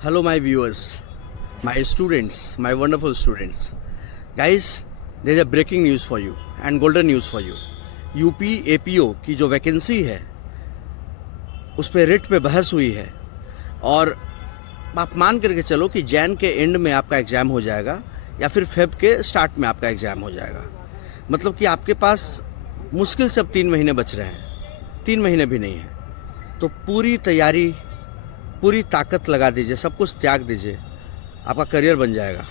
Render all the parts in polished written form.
Hello, my viewers, my students, my wonderful students. Guys, there's a breaking news for you and golden news for you. UP APO की जो vacancy है उस पर writ पे बहस हुई है और आप मान करके चलो कि जैन के एंड में आपका एग्ज़ाम हो जाएगा या फिर फेब के स्टार्ट में आपका एग्ज़ाम हो जाएगा। मतलब कि आपके पास मुश्किल से अब 3 महीने बच रहे हैं, 3 महीने भी नहीं है। तो पूरी तैयारी, पूरी ताकत लगा दीजिए, सब कुछ त्याग दीजिए, आपका करियर बन जाएगा।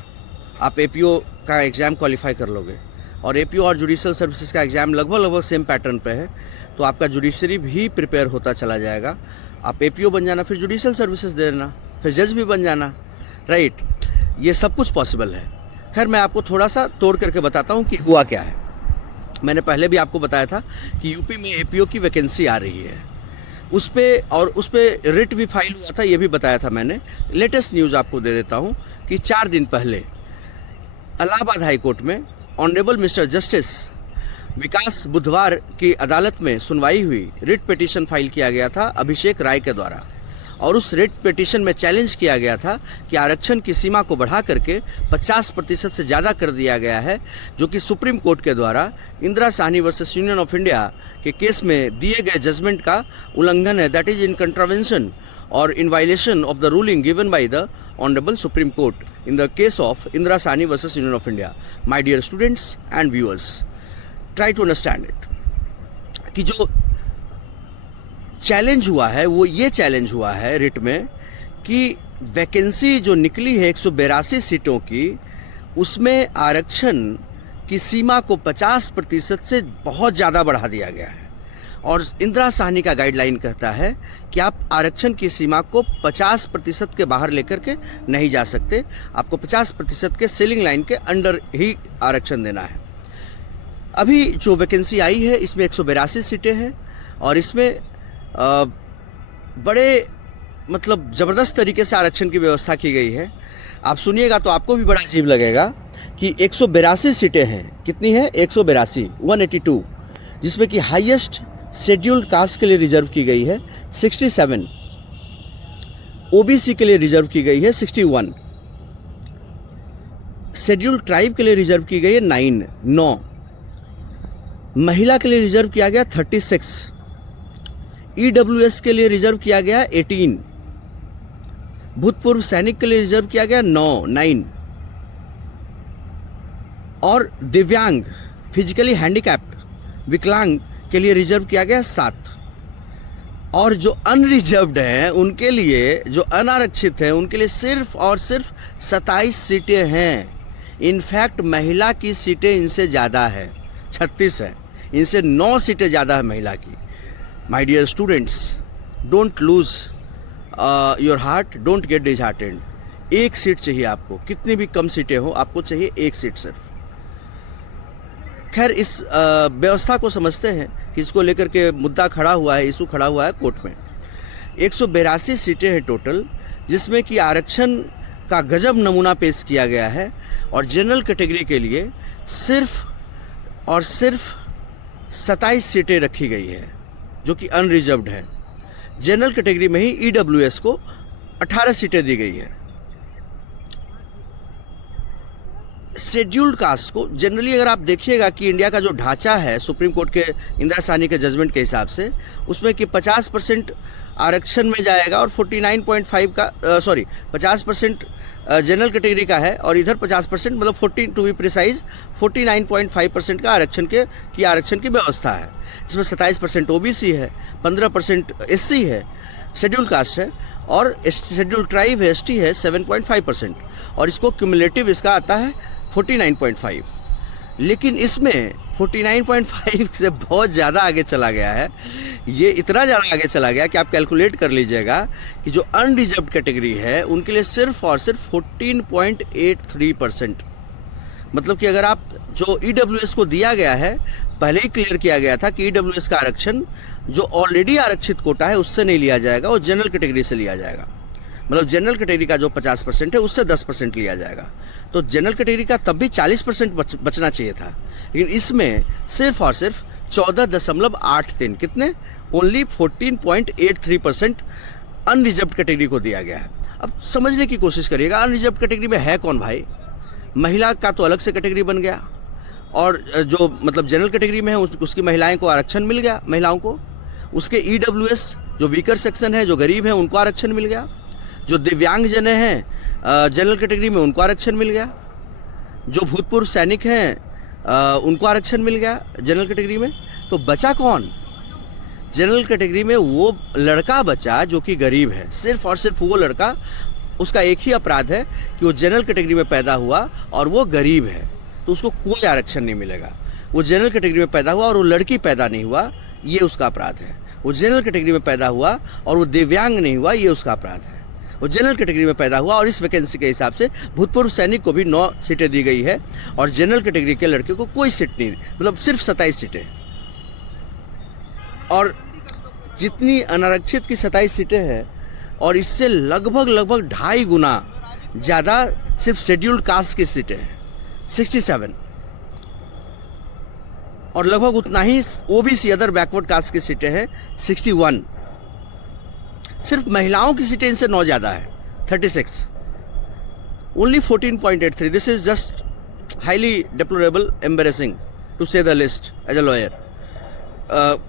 आप एपीओ का एग्ज़ाम क्वालिफाई कर लोगे और एपीओ और जुडिशल सर्विसेज का एग्ज़ाम लगभग सेम पैटर्न पे है, तो आपका जुडिशरी भी प्रिपेयर होता चला जाएगा। आप एपीओ बन जाना, फिर जुडिशल सर्विसेज दे देना, फिर जज भी बन जाना, राइट। ये सब कुछ पॉसिबल है। खैर, मैं आपको थोड़ा सा तोड़ करके बताता हूँ कि हुआ क्या है। मैंने पहले भी आपको बताया था कि यूपी में एपीओ की वैकेंसी आ रही है, उस पे रिट भी फाइल हुआ था, ये भी बताया था मैंने। लेटेस्ट न्यूज़ आपको दे देता हूँ कि 4 दिन पहले इलाहाबाद हाई कोर्ट में ऑनरेबल मिस्टर जस्टिस विकास बुधवार की अदालत में सुनवाई हुई। रिट पिटीशन फाइल किया गया था अभिषेक राय के द्वारा और उस रिट पिटीशन में चैलेंज किया गया था कि आरक्षण की सीमा को बढ़ा करके 50% से ज़्यादा कर दिया गया है, जो कि सुप्रीम कोर्ट के द्वारा Indira Sahni versus Union of India के केस में दिए गए जजमेंट का उल्लंघन है। दैट इज इन कंट्रावेंशन और in violation of the ruling given by the honourable Supreme Court in the case of Indira Sahni versus Union of India. My dear students and viewers, try to understand it कि जो challenge हुआ है वो ये challenge हुआ है writ में कि वैकेंसी जो निकली है 182 सीटों की, उसमें आरक्षण की सीमा को 50% से बहुत ज़्यादा बढ़ा दिया गया है। और इंदिरा साहनी का गाइडलाइन कहता है कि आप आरक्षण की सीमा को 50% के बाहर लेकर के नहीं जा सकते, आपको 50% के सीलिंग लाइन के अंडर ही आरक्षण देना है। अभी जो वैकेंसी आई है इसमें 182 सीटें हैं और इसमें बड़े मतलब ज़बरदस्त तरीके से आरक्षण की व्यवस्था की गई है। आप सुनिएगा तो आपको भी बड़ा अजीब लगेगा कि 182 सीटें हैं। कितनी है? 182, 182, जिसमें कि हाईएस्ट शेड्यूल्ड कास्ट के लिए रिजर्व की गई है 67, ओबीसी के लिए रिजर्व की गई है 61, शेड्यूल्ड ट्राइब के लिए रिजर्व की गई है 9, महिला के लिए रिजर्व किया गया 36, ईडब्ल्यूएस के लिए रिजर्व किया गया 18, भूतपूर्व सैनिक के लिए रिजर्व किया गया 9 और दिव्यांग, फिजिकली हैंडीकैप्ड, विकलांग के लिए रिजर्व किया गया 7। और जो अनरिजर्व्ड हैं उनके लिए, जो अनारक्षित हैं उनके लिए सिर्फ और सिर्फ 27 सीटें हैं। इनफैक्ट महिला की सीटें इनसे ज़्यादा है, 36 है, इनसे 9 सीटें ज़्यादा है महिला की। My dear students, don't lose your heart, don't get disheartened. 1 seat चाहिए आपको, कितनी भी कम सीटें हो, आपको चाहिए 1 सीट सिर्फ। खैर, इस व्यवस्था को समझते हैं कि इसको लेकर के मुद्दा खड़ा हुआ है, इशू खड़ा हुआ है कोर्ट में। 182 सीटें हैं टोटल, जिसमें कि आरक्षण का गजब नमूना पेश किया गया है और जनरल कैटेगरी के लिए सिर्फ और सिर्फ 27 सीटें रखी गई है, जो कि अनरिजर्व्ड है। जनरल कैटेगरी में ही ईडब्ल्यूएस को 18 सीटें दी गई है। शेड्यूल्ड कास्ट को जनरली अगर आप देखिएगा कि इंडिया का जो ढांचा है सुप्रीम कोर्ट के इंदिरा साहनी के जजमेंट के हिसाब से, उसमें कि 50% आरक्षण में जाएगा और 49.5 का 50% जनरल कैटेगरी का है और इधर 50% मतलब 14 टू बी प्रिसाइज 49.5% का आरक्षण की व्यवस्था है, जिसमें 27% ओबीसी है, 15% एससी है, शेड्यूल्ड कास्ट है और शेड्यूल्ड ट्राइब है, एसटी है 7.5% और इसको क्यूमुलेटिव इसका आता है 49.5। लेकिन इसमें 49.5 से बहुत ज़्यादा आगे चला गया है। ये इतना ज़्यादा आगे चला गया कि आप कैलकुलेट कर लीजिएगा कि जो अनरिजर्व्ड कैटेगरी है उनके लिए सिर्फ और सिर्फ 14.83%। मतलब कि अगर आप जो ईडब्ल्यूएस को दिया गया है, पहले ही क्लियर किया गया था कि ईडब्ल्यूएस का आरक्षण जो ऑलरेडी आरक्षित कोटा है उससे नहीं लिया जाएगा, वो जनरल कैटेगरी से लिया जाएगा। मतलब जनरल कैटेगरी का जो 50% है उससे 10% लिया जाएगा। तो जनरल कैटेगरी का तब भी 40% बचना चाहिए था, लेकिन इसमें सिर्फ और सिर्फ 14.83, कितने, ओनली 14.83% अनरिजर्व्ड कैटेगरी को दिया गया है। अब समझने की कोशिश करिएगा, अनरिजर्व कैटेगरी में है कौन भाई? महिला का तो अलग से कैटेगरी बन गया, और जो मतलब जनरल कैटेगरी में है उसकी महिलाएं को आरक्षण मिल गया, महिलाओं को। उसके EWS जो वीकर सेक्शन है, जो गरीब हैं, उनको आरक्षण मिल गया। जो दिव्यांग जने हैं जनरल कैटेगरी में, उनको आरक्षण मिल गया। जो भूतपूर्व सैनिक हैं उनको आरक्षण मिल गया जनरल कैटेगरी में। तो बचा कौन जनरल कैटेगरी में? वो लड़का बचा जो कि गरीब है, सिर्फ और सिर्फ वो लड़का। उसका एक ही अपराध है कि वो जनरल कैटेगरी में पैदा हुआ और वो गरीब है, तो उसको कोई आरक्षण नहीं मिलेगा। वो जनरल कैटेगरी में पैदा हुआ और वो लड़की पैदा नहीं हुआ, ये उसका अपराध है। वो जनरल कैटेगरी में पैदा हुआ और वो दिव्यांग नहीं हुआ, ये उसका अपराध है। वो जनरल कैटेगरी में पैदा हुआ और इस वैकेंसी के हिसाब से भूतपूर्व सैनिक को भी 9 सीटें दी गई है, और जनरल कैटेगरी के लड़के को कोई सीट नहीं, मतलब सिर्फ 27 सीटें। और जितनी अनारक्षित की 27 सीटें हैं, और इससे लगभग 2.5 गुना ज़्यादा सिर्फ शेड्यूल्ड कास्ट की सीटें हैं, 67, और लगभग उतना ही OBC अदर बैकवर्ड कास्ट की सीटें हैं, 61। सिर्फ महिलाओं की सीटें इनसे 9 ज़्यादा है, 36, only 14.83। This is just highly deplorable, embarrassing to say the list as a lawyer.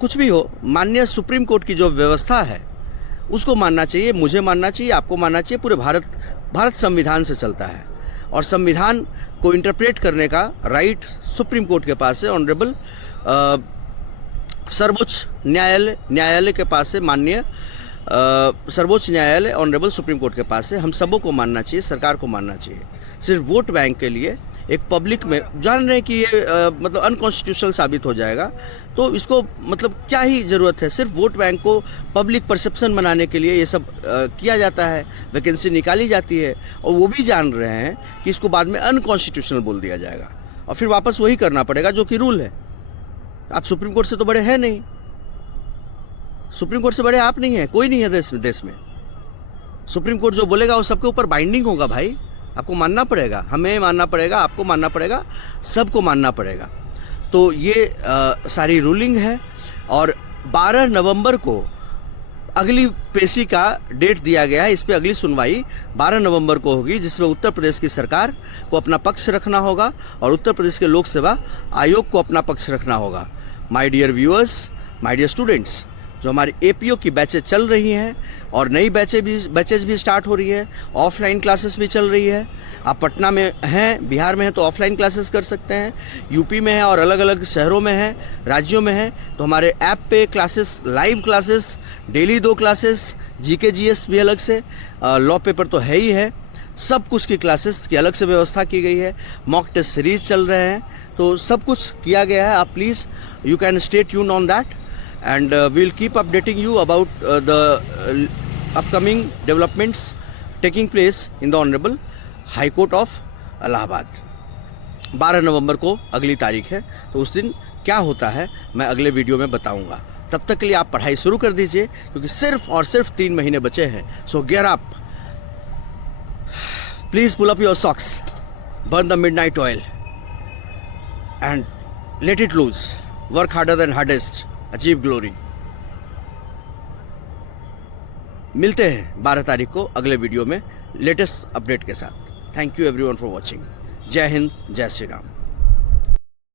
कुछ भी हो, माननीय सुप्रीम कोर्ट की जो व्यवस्था है उसको मानना चाहिए, मुझे मानना चाहिए, आपको मानना चाहिए। पूरे भारत संविधान से चलता है, और संविधान को इंटरप्रेट करने का राइट सुप्रीम कोर्ट के पास है, ऑनरेबल सर्वोच्च न्यायालय के पास है, माननीय सर्वोच्च न्यायालय ऑनरेबल सुप्रीम कोर्ट के पास है। हम सबों को मानना चाहिए, सरकार को मानना चाहिए। सिर्फ वोट बैंक के लिए एक पब्लिक में जान रहे हैं कि ये मतलब अनकॉन्स्टिट्यूशनल साबित हो जाएगा, तो इसको मतलब क्या ही ज़रूरत है? सिर्फ वोट बैंक को पब्लिक परसेप्शन बनाने के लिए ये सब किया जाता है, वैकेंसी निकाली जाती है, और वो भी जान रहे हैं कि इसको बाद में अनकॉन्स्टिट्यूशनल बोल दिया जाएगा, और फिर वापस वही करना पड़ेगा जो कि रूल है। आप सुप्रीम कोर्ट से तो बड़े हैं नहीं, सुप्रीम कोर्ट से बड़े आप नहीं हैं, कोई नहीं है देश में। सुप्रीम कोर्ट जो बोलेगा वो सबके ऊपर बाइंडिंग होगा भाई, आपको मानना पड़ेगा, हमें मानना पड़ेगा, आपको मानना पड़ेगा, सबको मानना पड़ेगा। तो ये सारी रूलिंग है, और 12 नवंबर को अगली पेशी का डेट दिया गया है। इस पे अगली सुनवाई 12 नवंबर को होगी, जिसमें उत्तर प्रदेश की सरकार को अपना पक्ष रखना होगा और उत्तर प्रदेश के लोक सेवा आयोग को अपना पक्ष रखना होगा। My dear viewers, my dear students, जो हमारी APO की बैचेज चल रही हैं, और नई बैचेज भी स्टार्ट हो रही है, ऑफलाइन क्लासेस भी चल रही है। आप पटना में हैं, बिहार में हैं, तो ऑफलाइन क्लासेस कर सकते हैं। यूपी में है और अलग अलग शहरों में है, राज्यों में है, तो हमारे ऐप पे classes, live classes, daily 2 classes, GK GS भी अलग से, लॉ पेपर तो है ही है, सब कुछ की क्लासेस की अलग से व्यवस्था की गई है। मॉक टेस्ट सीरीज चल रहे हैं, तो सब कुछ किया गया है। आप please you can stay tune on that, and we'll keep updating you about the upcoming developments taking place in the Honorable High Court of Allahabad। 12 नवंबर को अगली तारीख है, तो उस दिन क्या होता है मैं अगले वीडियो में बताऊंगा। तब तक के लिए आप पढ़ाई शुरू कर दीजिए, क्योंकि सिर्फ और सिर्फ 3 महीने बचे हैं। So gear up, please pull up your socks, burn the midnight oil and let it loose, work harder than hardest, achieve glory. मिलते हैं 12 तारीख को अगले वीडियो में लेटेस्ट अपडेट के साथ। Thank you everyone for watching. जय हिंद, जय श्री राम।